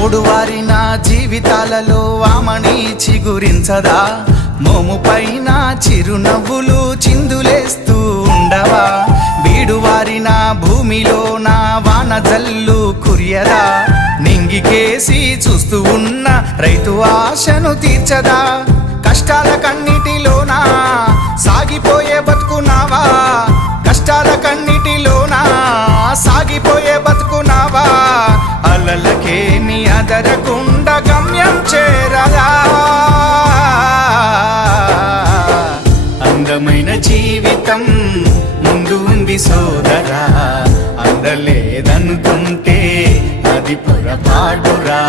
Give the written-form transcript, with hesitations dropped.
మూడువారి నా జీవితాలలో ఆమని చిగురించదా మోము పైన చిరునవ్వులు చిందులేస్తూ ఉండవా బీడువారి నా భూమిలో నా వాన జల్లు కురియదా నింగికేసి చూస్తూ ఉన్న రైతు ఆశను తీర్చదా కష్టాల కన్నిటిలోనా సాగిపోయే బతుకునావా కష్టాల కన్నిటిలోనా సాగిపోయే బతుకునావా అలలకేమి అదరకుండా గమ్యం చేరదా అందమైన జీవితం ముందు ఉంది సోదరా అందలేదనుకుంటే అది పొరపాటురా